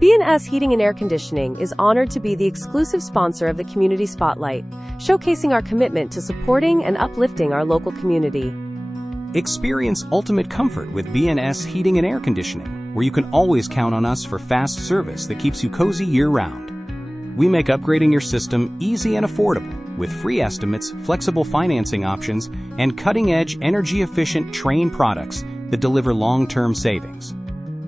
B&S Heating and Air Conditioning is honored to be the exclusive sponsor of the Community Spotlight, showcasing our commitment to supporting and uplifting our local community. Experience ultimate comfort with B&S Heating and Air Conditioning, where you can always count on us for fast service that keeps you cozy year-round. We make upgrading your system easy and affordable, with free estimates, flexible financing options, and cutting-edge, energy-efficient Trane products that deliver long-term savings.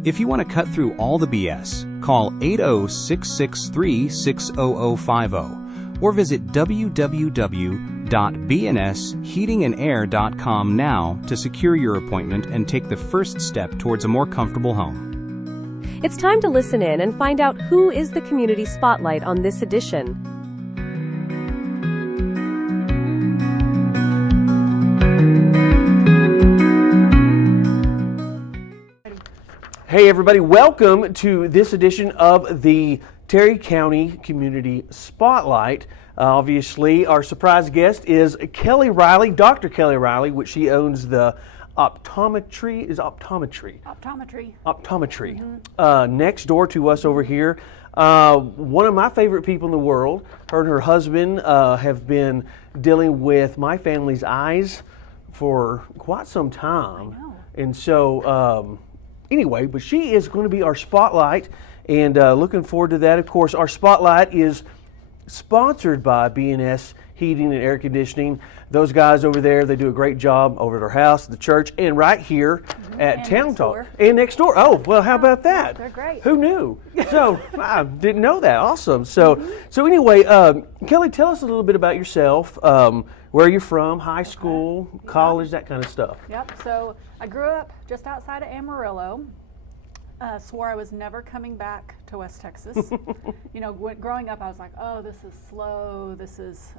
If you want to cut through all the BS, call 80663-60050 or visit www.bnsheatingandair.com now to secure your appointment and take the first step towards a more comfortable home. It's time to listen in and find out who is the Community Spotlight on this edition. Hey everybody, welcome to this edition of the Terry County Community Spotlight. Obviously, our surprise guest is Kelly Riley, Dr. Kelly Riley, which she owns the optometry. Next door to us over here. One of my favorite people in the world. Her and her husband have been dealing with my family's eyes for quite some time. I know. And so, anyway, but she is going to be our spotlight, and looking forward to that. Of course, our spotlight is sponsored by B&S Heating and Air Conditioning. Those guys over there, they do a great job over at our house, the church, and right here at TownTalk. And next door. Oh, well, how about that? They're great. Who knew? So, I didn't know that. Awesome. So, so anyway, Kelly, tell us a little bit about yourself, where you're from, high school, college, that kind of stuff. Yep, so I grew up just outside of Amarillo. Swore I was never coming back to West Texas. You know, growing up, I was like, oh, this is slow. This is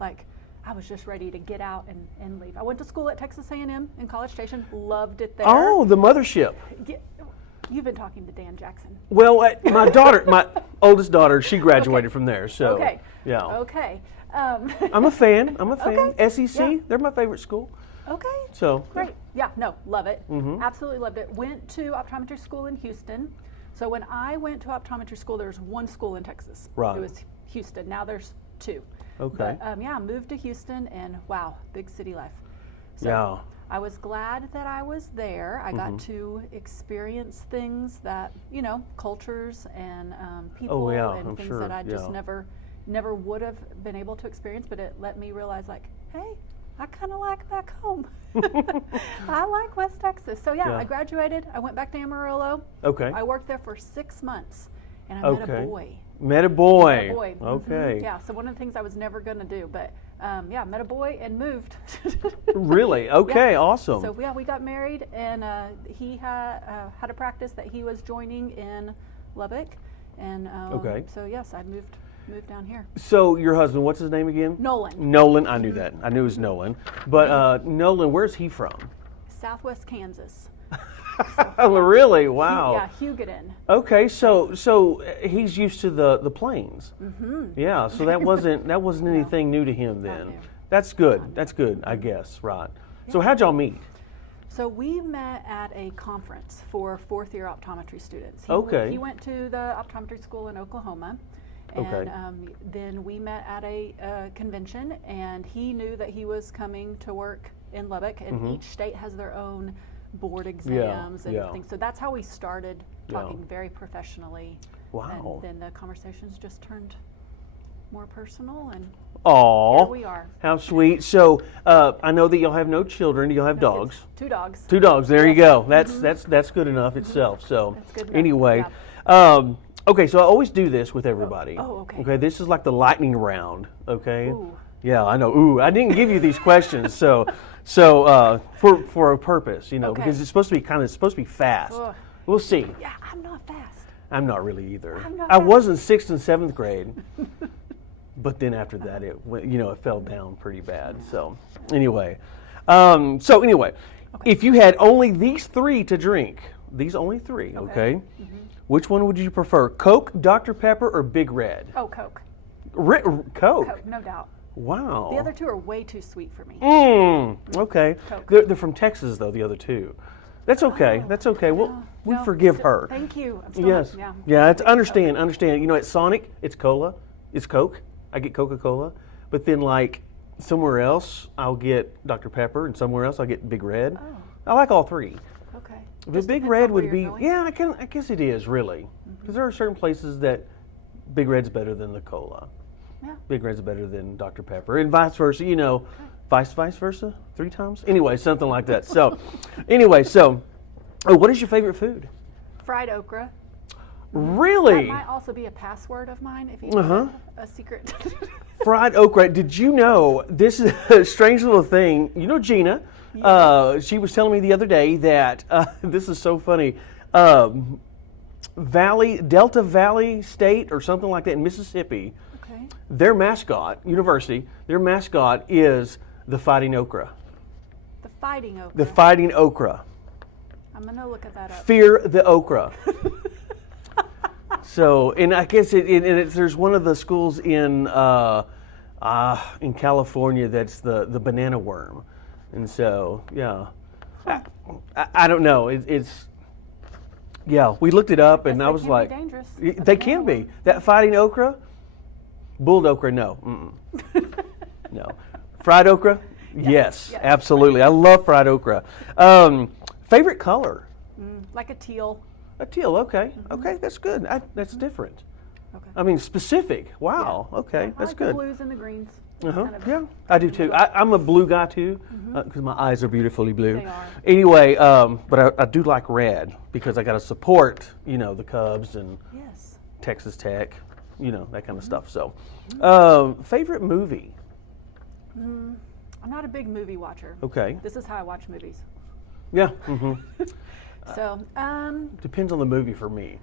like, I was just ready to get out and leave. I went to school at Texas A&M in College Station. Loved it there. Oh, the mothership. You've been talking to Dan Jackson. Well, my daughter, my oldest daughter, she graduated from there. So, okay. Yeah. Okay. I'm a fan. Okay. SEC, Yeah. They're my favorite school. Okay. So Great. Yeah, no, love it. Mm-hmm. Absolutely loved it. Went to optometry school in Houston. So when I went to optometry school, there was one school in Texas. Right. It was Houston. Now there's two. Okay. But yeah, moved to Houston, and wow, big city life. So Yeah. I was glad that I was there. I got to experience things that, you know, cultures and people and I'm things sure. that I just never would have been able to experience, but it let me realize, like, hey, I kind of like back home. I like West Texas. So yeah, I graduated. I went back to Amarillo. Okay. I worked there for 6 months, and I met a boy. Met a boy. Met a boy. Okay. Yeah. So one of the things I was never going to do, but yeah, met a boy and moved. Really? Okay. Yeah. Awesome. So yeah, we got married, and he had a practice that he was joining in Lubbock, and so yes, I moved down here. So your husband, what's his name again? Nolan. Nolan. I knew that. I knew it was Nolan. But Nolan, where's he from? Southwest Kansas. Oh, really? Wow. Yeah, Hugoton. Okay, so he's used to the plains. Mm-hmm. Yeah, so that wasn't anything new to him then. new. That's good. That's good, I guess. Right. So how'd y'all meet? So we met at a conference for fourth-year optometry students. He went to the optometry school in Oklahoma, and then we met at a convention, and he knew that he was coming to work in Lubbock, and each state has their own board exams and things. So that's how we started talking very professionally. Wow. And then the conversations just turned more personal, and Aw, here we are. How sweet. So I know that y'all have no children. You'll have dogs. Kids. 2 dogs. 2 dogs. There you go. That's good enough itself. So That's good enough. anyway, Yeah. Okay. So I always do this with everybody. okay. Okay. This is like the lightning round. Okay. Ooh. Yeah, I know. Ooh, I didn't give you these questions, so for a purpose, you know, Okay. because it's supposed to be fast. Ugh. We'll see. Yeah, I'm not fast. I'm not really either. I'm not I fast. was in 6th and 7th grade, but then after that, it fell down pretty bad. So anyway, if you had only these 3 to drink, these only 3, okay? Which one would you prefer, Coke, Dr. Pepper, or Big Red? Oh, Coke. Coke. Coke, no doubt. Wow. The other 2 are way too sweet for me. Okay. Coke. They're from Texas, though, the other 2. That's okay. That's okay. Well, We forgive her. Thank you. Yes. Yeah. It's understand. You know, at Sonic, it's cola, it's Coke. I get Coca-Cola, but then like somewhere else, I'll get Dr. Pepper, and somewhere else, I'll get Big Red. Oh. I like all three. Okay. The Big Red would be, I guess it is really, because there are certain places that Big Red's better than the cola. Yeah. Big Red's better than Dr. Pepper, and vice versa. You know, vice versa, 3 times. Anyway, something like that. So, what is your favorite food? Fried okra. Really? That might also be a password of mine if you want a secret. Fried okra. Did you know, this is a strange little thing. You know Gina, she was telling me the other day that, this is so funny, Delta Valley State or something like that in Mississippi, their mascot, university, their mascot is the Fighting Okra. The Fighting Okra? The Fighting Okra. I'm going to look at that up. Fear the okra. So, and I guess there's one of the schools in California that's the banana worm, and so I don't know. It's we looked it up, and I was like, dangerous. They can be. That Fighting okra, bulled okra, no, no, fried okra, yes, absolutely. I love fried okra. Favorite color? Like a teal. A teal, okay. Okay, that's good. That's different. Okay. I mean, specific. Wow, okay, that's good. The blues and the greens. Yeah, I do too. I'm a blue guy too, because my eyes are beautifully blue. They are. Anyway, but I do like red because I got to support, the Cubs and Texas Tech, that kind of stuff. So, favorite movie? I'm not a big movie watcher. Okay. This is how I watch movies. Yeah. So, depends on the movie for me.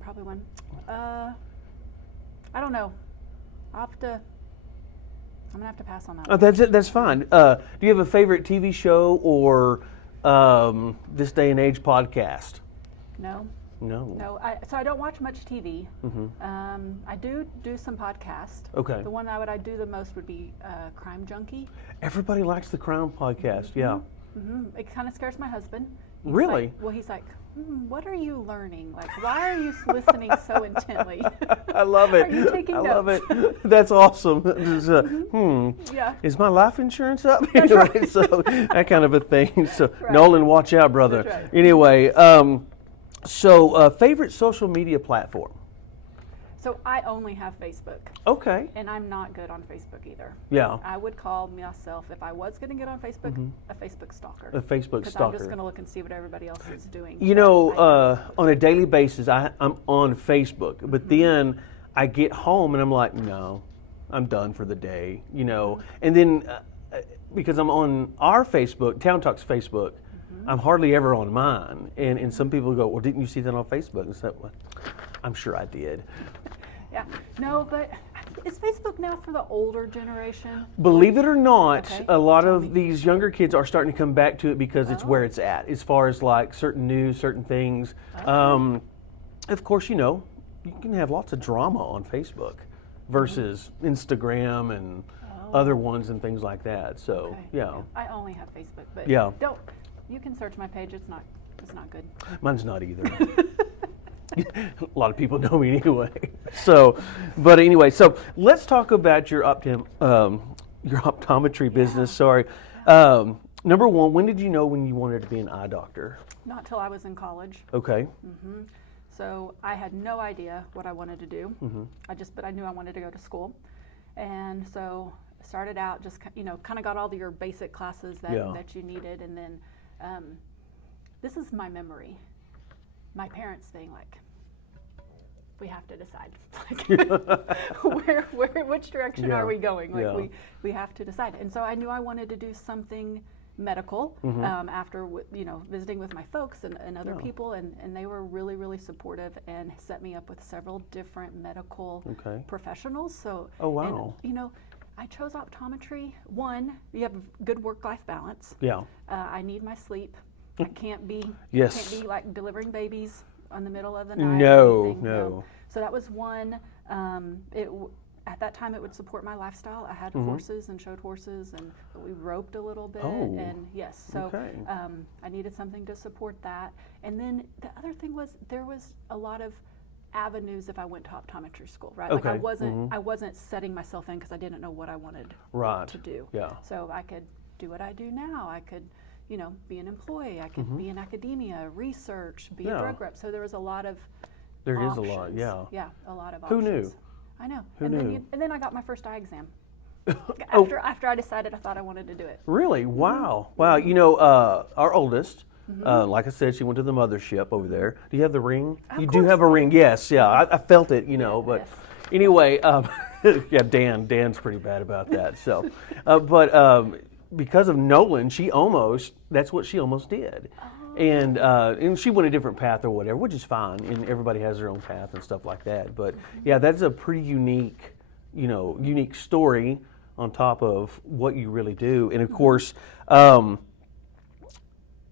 Probably one. I don't know. I'm gonna have to pass on that one. That's fine. Do you have a favorite TV show or this day and age podcast? No. No. So I don't watch much TV. I do some podcasts. Okay. The one I do the most would be Crime Junkie. Everybody likes the Crime podcast. Yeah. It kind of scares my husband. Really? He's like, what are you learning? Like, why are you listening so intently? I love it. Are you taking notes? I love it. That's awesome. Is my life insurance up? Anyway, so that kind of a thing. So Nolan, watch out, brother. That's right. Anyway, favorite social media platform? So I only have Facebook. Okay. And I'm not good on Facebook either. Yeah. I would call myself, if I was going to get on Facebook, a Facebook stalker. A Facebook Because stalker. I'm just going to look and see what everybody else is doing. On a daily basis, I'm on Facebook, but then I get home and I'm like, no, I'm done for the day, And then because I'm on our Facebook, TownTalk's Facebook, I'm hardly ever on mine. And some people go, well, didn't you see that on Facebook? And so, well, I'm sure I did. Yeah. No, but is Facebook now for the older generation? Believe it or not, a lot of these younger kids are starting to come back to it because it's where it's at, as far as like certain news, certain things. Of course, you can have lots of drama on Facebook versus Instagram and other ones and things like that. So, I only have Facebook, but you can search my page. It's not good. Mine's not either. A lot of people know me anyway. So let's talk about your optometry business. Sorry. Number one, when did you know when you wanted to be an eye doctor? Not till I was in college. Okay. So I had no idea what I wanted to do. But I knew I wanted to go to school, and so I started out just kind of got all your basic classes that you needed, and then this is my memory. My parents being like, we have to decide, which direction are we going? We have to decide. And so I knew I wanted to do something medical after visiting with my folks and other people, and they were really, really supportive and set me up with several different medical professionals. So, I chose optometry. One, you have good work-life balance. Yeah. I need my sleep. I can't be like delivering babies in the middle of the night. No. So that was one. at that time it would support my lifestyle. I had horses and showed horses, and we roped a little bit. And yes, so I needed something to support that. And then the other thing was there was a lot of avenues if I went to optometry school, right? Like I wasn't setting myself in because I didn't know what I wanted to do. Yeah. So I could do what I do now. I could, you know, be an employee. I could be in academia, research, be a drug rep. So there was a lot of options. A lot, yeah. Yeah, a lot of Who options. knew? I know. Who and knew? Then I got my first eye exam. Oh. After I decided I thought I wanted to do it. Really? Wow. Wow. You know, our oldest, like I said, she went to the mothership over there. Do you have the ring? You do have a ring, yes. Yeah, I felt it, you know. But anyway, yeah, Dan's pretty bad about that. So, but because of Nolan, that's what she almost did. And she went a different path or whatever, which is fine. And everybody has their own path and stuff like that. But yeah, that's a pretty unique story on top of what you really do. And of course,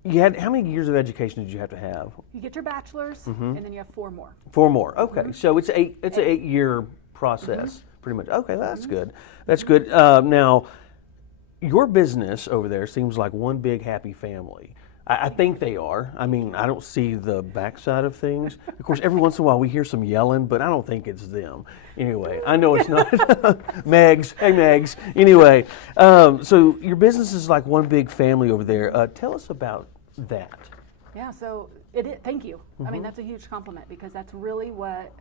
you had, how many years of education did you have to have? You get your bachelor's, and then you have 4 more. 4 more. Okay, so it's an 8-year process, pretty much. Okay, that's good. That's good. Now, your business over there seems like one big happy family. I think they are. I mean, I don't see the backside of things. Of course, every once in a while we hear some yelling, but I don't think it's them. Anyway, I know it's not. Megs, hey Megs. Anyway, so your business is like one big family over there. Tell us about that. Yeah, so thank you. I mean, that's a huge compliment because that's really what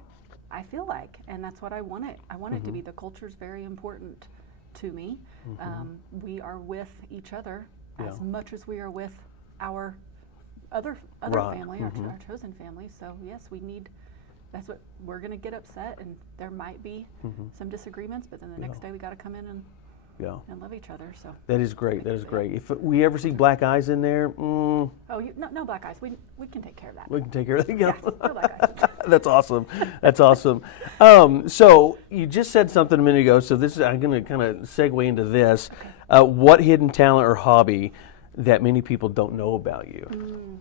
I feel like, and that's what I want it. I want it to be. The culture is very important to me. We are with each other as much as we are with our other family, our chosen family. So yes, that's what we're going to get upset, and there might be some disagreements, but then the next day we got to come in and love each other. So that is great. That is great. If we ever see black eyes in there, no black eyes. We can take care of that. We can take care of that. Yeah, no black eyes. That's awesome. That's awesome. So you just said something a minute ago. So I'm going to kind of segue into this. What hidden talent or hobby that many people don't know about you?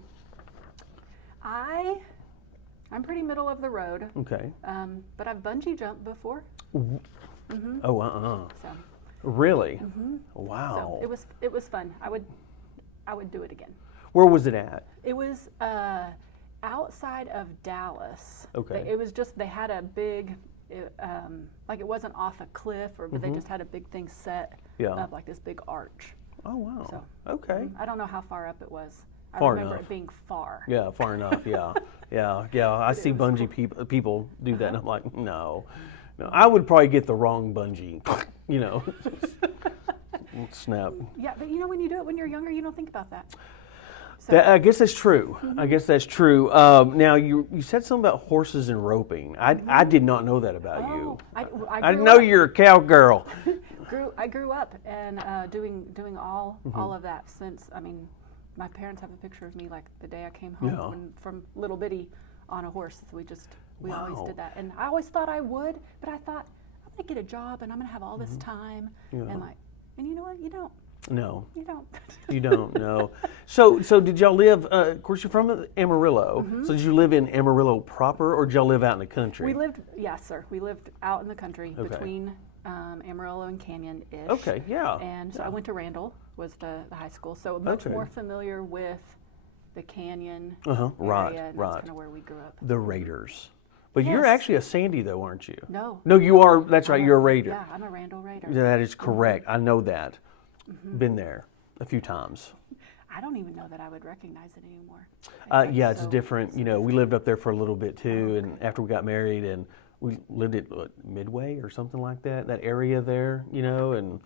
I'm pretty middle of the road. Okay. But I've bungee jumped before. Oh, So. Really? Wow. So it was fun. I would do it again. Where was it at? It was outside of Dallas. Okay. It was just, they had a big, like it wasn't off a cliff, but they just had a big thing set up, like this big arch. Oh, wow. So, okay. I don't know how far up it was. Far I remember enough. it being far. Yeah, far enough. Yeah, yeah. I see bungee people do that, and I'm like, no. I would probably get the wrong bungee. You know, snap. Yeah, but you know, when you do it when you're younger, you don't think about that. So. I guess that's true. I guess that's true. Now, you said something about horses and roping. I did not know that about you. I didn't know you're a cowgirl. I grew up and doing all of that since, I mean, my parents have a picture of me like the day I came home from little bitty on a horse. We always did that. And I always thought I would, but I thought, I'm going to get a job and I'm going to have all this time. And you know what? You don't. No. You don't. You don't, no. So did y'all live, of course you're from Amarillo, so did you live in Amarillo proper or did y'all live out in the country? Yes sir, we lived out in the country between Amarillo and Canyon-ish. Okay, yeah. And so I went to Randall, was the high school, so much more familiar with the Canyon area, and that's kind of where we grew up. The Raiders. But you're actually a Sandy though, aren't you? No. No, you are, that's right, you're a Raider. Yeah, I'm a Randall Raider. That is correct, I know that. Been there a few times. I don't even know that I would recognize it anymore. It's different. You know, we lived up there for a little bit too, and after we got married, and we lived at Midway or something like that area there, you know, and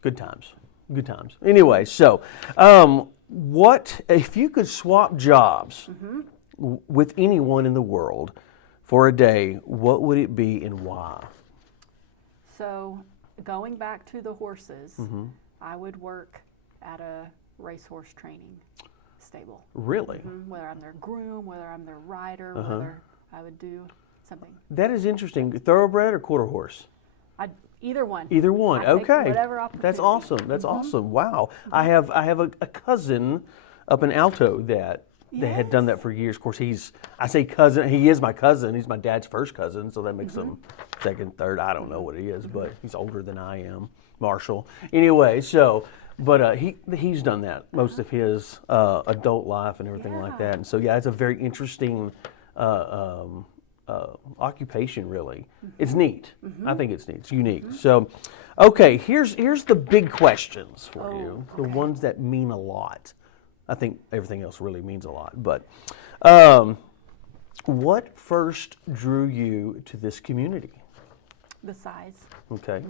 good times. Anyway, so what if you could swap jobs with anyone in the world for a day, what would it be and why? So going back to the horses, I would work at a racehorse training stable. Really? Whether I'm their groom, whether I'm their rider, whether I would do something. That is interesting. Thoroughbred or quarter horse? Either one. Either one. I'd take okay. whatever opportunity. That's awesome. That's awesome. Wow. I have a cousin up in Alto that They had done that for years. Of course, I say cousin, he is my cousin. He's my dad's first cousin, so that makes him second, third. I don't know what he is, but he's older than I am, Marshall. Anyway, so, but he's done that most of his adult life and everything like that. And so, yeah, it's a very interesting occupation, really. It's neat. I think it's neat. It's unique. So, okay, here's the big questions for you, the ones that mean a lot. I think everything else really means a lot. But what first drew you to this community? The size. Okay.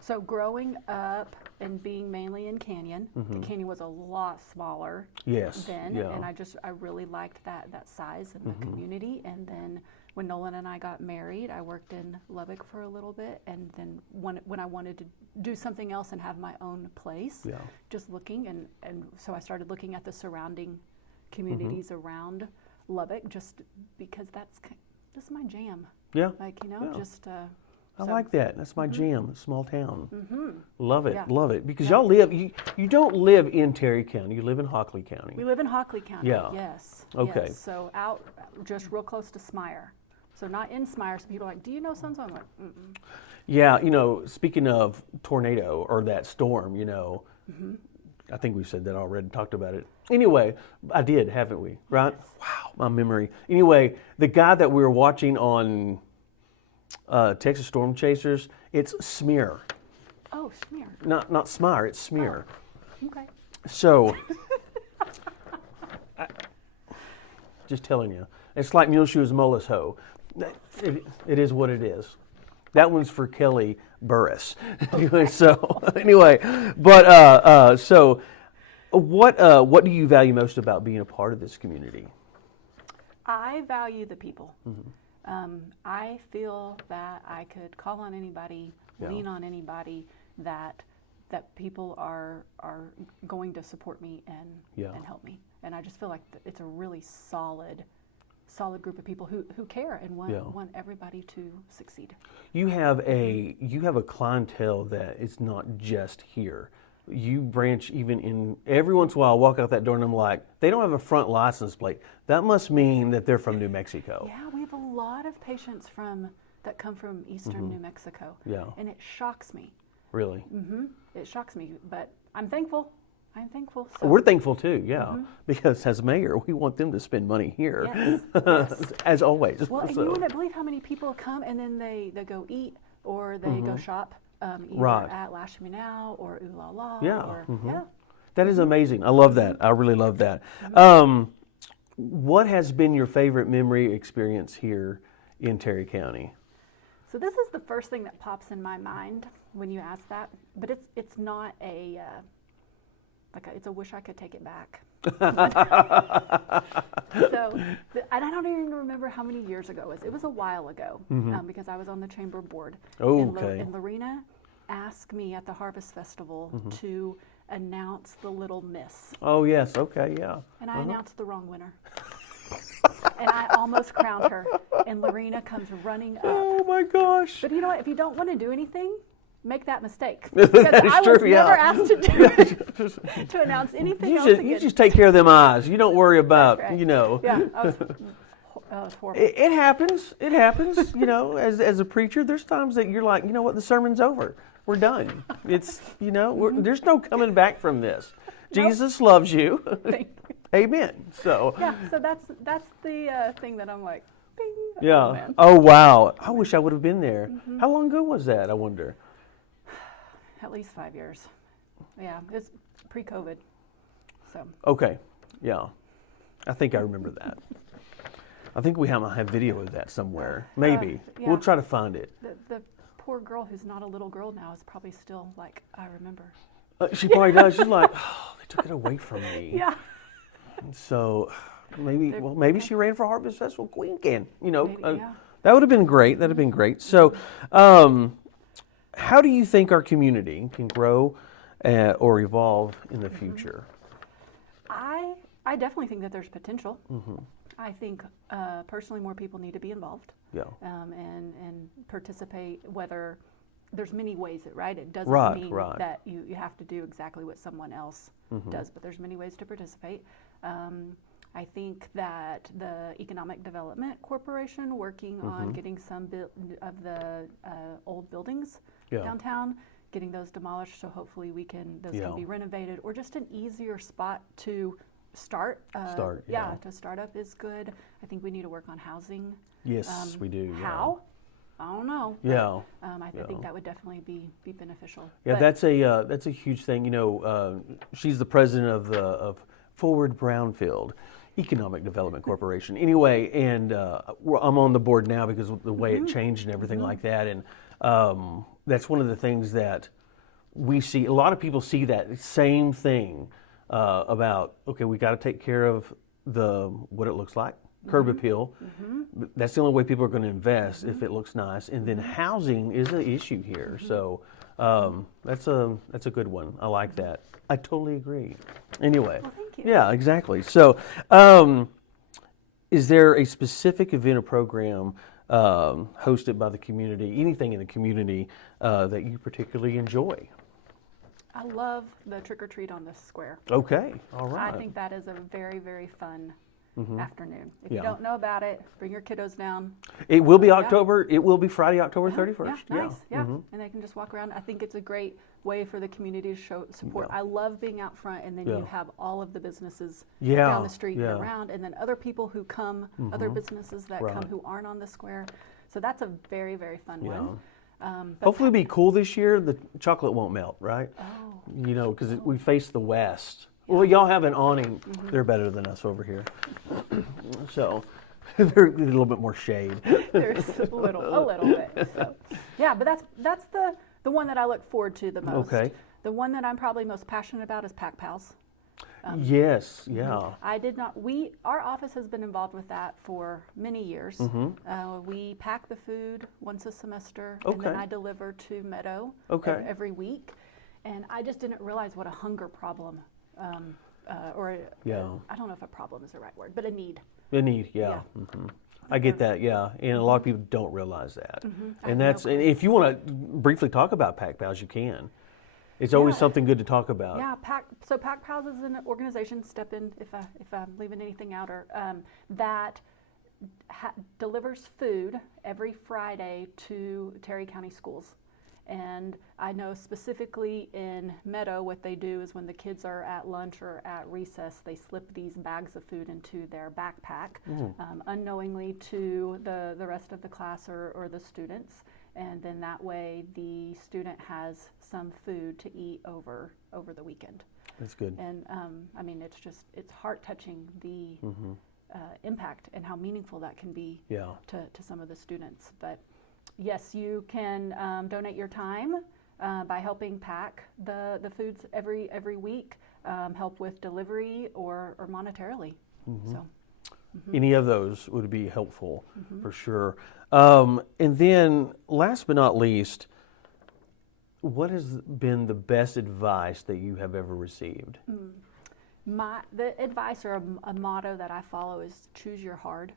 So growing up and being mainly in Canyon, the Canyon was a lot smaller then, and I really liked that size and the community. And then when Nolan and I got married, I worked in Lubbock for a little bit, and then when I wanted to do something else and have my own place, just looking, and so I started looking at the surrounding communities around Lubbock, just because this is my jam. Yeah. Like, just... I like that. That's my jam, small town. Love it, love it. Because y'all live, you don't live in Terry County, you live in Hockley County. We live in Hockley County, yes. Okay. Yes. So out just real close to Smyre. So not in Smyre, so people are like, do you know so-and-so? I'm like, Yeah, speaking of tornado or that storm, I think we've said that already, talked about it. Anyway, I did, haven't we? Right? Yes. Wow, my memory. Anyway, the guy that we were watching on Texas Storm Chasers, it's Smear. Oh, Smear. Not Smyre, it's Smear. Oh, okay. So, just telling you, it's like Mule Shoes Mullis Hoe. It is what it is. That one's for Kelly Burris. Anyway, so what do you value most about being a part of this community? I value the people. I feel that I could call on anybody, lean on anybody, that people are going to support me and help me. And I just feel like it's a really solid group of people who care and want everybody to succeed. You have a clientele that is not just here. You branch even in, every once in a while I walk out that door and I'm like, they don't have a front license plate. That must mean that they're from New Mexico. Yeah, we have a lot of patients that come from eastern New Mexico. Yeah. And it shocks me. Really? It shocks me, but I'm thankful. So. We're thankful too, because as mayor, we want them to spend money here, yes. As always. Well, and you wouldn't believe how many people come and then they go eat or they go shop either at Lash Me Now or Ooh La La. Yeah. That is amazing. I love that. I really love that. What has been your favorite memory experience here in Terry County? So this is the first thing that pops in my mind when you ask that, but it's not a... it's a wish I could take it back. I don't even remember how many years ago it was. It was a while ago because I was on the chamber board. And Lorena asked me at the Harvest Festival to announce the Little Miss. Oh, yes. Okay, yeah. And I announced the wrong winner. And I almost crowned her. And Lorena comes running up. Oh, my gosh. But you know what? If you don't want to do anything, make that mistake. Because I was never asked to do to announce anything else again. You just take care of them eyes. You don't worry about, right. Yeah, that was horrible. It happens. It happens. As a preacher, there's times that you're like, you know what, the sermon's over. We're done. It's, there's no coming back from this. Nope. Jesus loves you. Amen. So. Yeah, so that's the thing that I'm like, ding. Yeah. Oh, wow. I wish I would have been there. How long ago was that, I wonder? At least 5 years. Yeah, it's pre-COVID. So. Okay, yeah. I think I remember that. I think we have video of that somewhere. Maybe. Yeah. We'll try to find it. The poor girl who's not a little girl now is probably still like, I remember. She probably does. She's like, oh, they took it away from me. Yeah. And so maybe she ran for Harvest Festival Queen can. Maybe, that would have been great. That would have been great. So, how do you think our community can grow or evolve in the future? I definitely think that there's potential. I think personally more people need to be involved and participate, whether there's many ways, right? It doesn't mean that you have to do exactly what someone else does, but there's many ways to participate. I think that the Economic Development Corporation working on getting some of the old buildings downtown, getting those demolished, so hopefully those can be renovated, or just an easier spot to start. To start up is good. I think we need to work on housing. Yes, we do. How? I don't know. Yeah. I think that would definitely be beneficial. Yeah, that's a huge thing. You know, she's the president of Forward Brownfield Economic Development Corporation. Anyway, and I'm on the board now because of the way it changed and everything like that. And that's one of the things that we see. A lot of people see that same thing about, okay, we got to take care of what it looks like. Curb appeal. That's the only way people are going to invest if it looks nice. And then housing is an issue here. So that's a good one. I like that. I totally agree. Anyway. Well, thank you. Yeah, exactly. So is there a specific event or program hosted by the community, anything in the community that you particularly enjoy? I love the trick or treat on the square. Okay. All right. I think that is a very, very fun afternoon. If you don't know about it, bring your kiddos down. It will be October. It will be Friday, October 31st. Yeah, nice. Yeah, and they can just walk around. I think it's a great way for the community to show support. I love being out front, and then you have all of the businesses down the street and around, and then other people who come, other businesses that come who aren't on the square. So that's a very, very fun one. Hopefully it'll be cool this year. The chocolate won't melt, right? Oh. You know, because we face the west. Well, y'all have an awning. They're better than us over here. So they're a little bit more shade. There's a little bit. So. Yeah, but that's the one that I look forward to the most. Okay. The one that I'm probably most passionate about is Pack Pals. Yes, yeah. Our office has been involved with that for many years. We pack the food once a semester, and then I deliver to Meadow every week. And I just didn't realize what a hunger problem, I don't know if a problem is the right word, but a need. A need, yeah. I get that, yeah. And a lot of people don't realize that. And and if you want to briefly talk about Pack Pals, you can. It's always something good to talk about. Yeah, Pack Pals is an organization, step in if I'm leaving anything out, or that delivers food every Friday to Terry County schools. And I know specifically in Meadow, what they do is when the kids are at lunch or at recess, they slip these bags of food into their backpack, unknowingly to the rest of the class or the students. And then that way the student has some food to eat over the weekend. That's good. And I mean, it's heart-touching, the impact and how meaningful that can be to some of the students. But yes, you can donate your time by helping pack the foods every week, help with delivery or monetarily. So. Any of those would be helpful for sure. And then last but not least, what has been the best advice that you have ever received? The advice or a motto that I follow is choose your hard.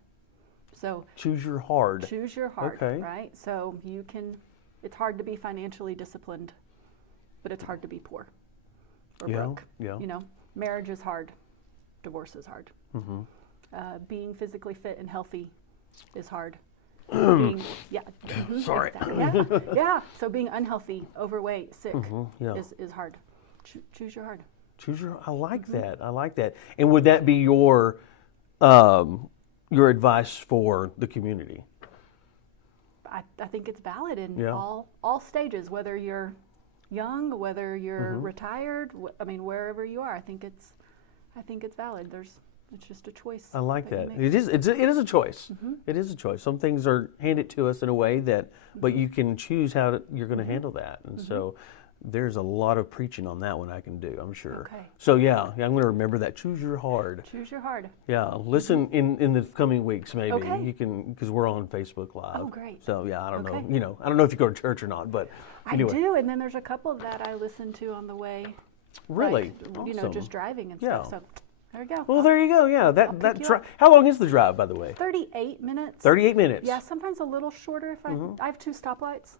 So choose your hard. Choose your hard, right? So it's hard to be financially disciplined, but it's hard to be poor or broke. Yeah. You know, marriage is hard. Divorce is hard. Being physically fit and healthy is hard. Sorry. So being unhealthy, overweight, sick is hard. Choose your hard. I like that. I like that. And would that be your advice for the community? I think it's valid in all stages, whether you're young, whether you're retired. I mean, wherever you are, I think it's valid. It's just a choice. I like that. It is a choice. It is a choice. Some things are handed to us in a way that, but you can choose how you're going to handle that. And so there's a lot of preaching on that one I can do, I'm sure. Okay. So yeah, I'm going to remember that. Choose your hard. Choose your hard. Yeah, listen in the coming weeks maybe. Okay. You can, because we're on Facebook Live. Oh, great. So yeah, I don't know. You know, I don't know if you go to church or not, but anyway. I do, and then there's a couple that I listen to on the way. Really? Like, awesome. You know, just driving and stuff. So there you go. Well, there you go. Yeah, how long is the drive, by the way? 38 minutes. 38 minutes. Yeah, sometimes a little shorter if I have 2 stoplights.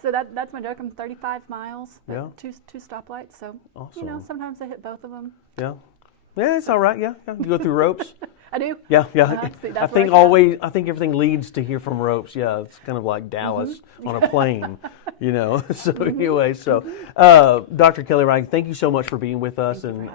So that's my joke. I'm 35 miles. Yeah. Two stoplights. So awesome. You know, sometimes I hit both of them. Yeah. Yeah, it's all right. Yeah, yeah. You go through ropes. I do. Yeah, yeah. See, I think I think everything leads to here from ropes. Yeah, it's kind of like Dallas on a plane, you know. So anyway, so Dr. Kelly Ryan, thank you so much for being with us, and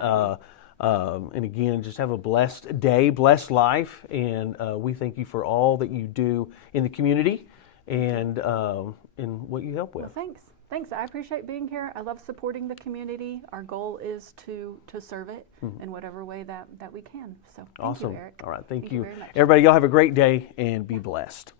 again, just have a blessed day, blessed life, and we thank you for all that you do in the community and in what you help with. Well, thanks. Thanks. I appreciate being here. I love supporting the community. Our goal is to serve it in whatever way that we can. So thank awesome. you, Eric. All right. Thank you you. very much. Everybody, y'all have a great day and be blessed.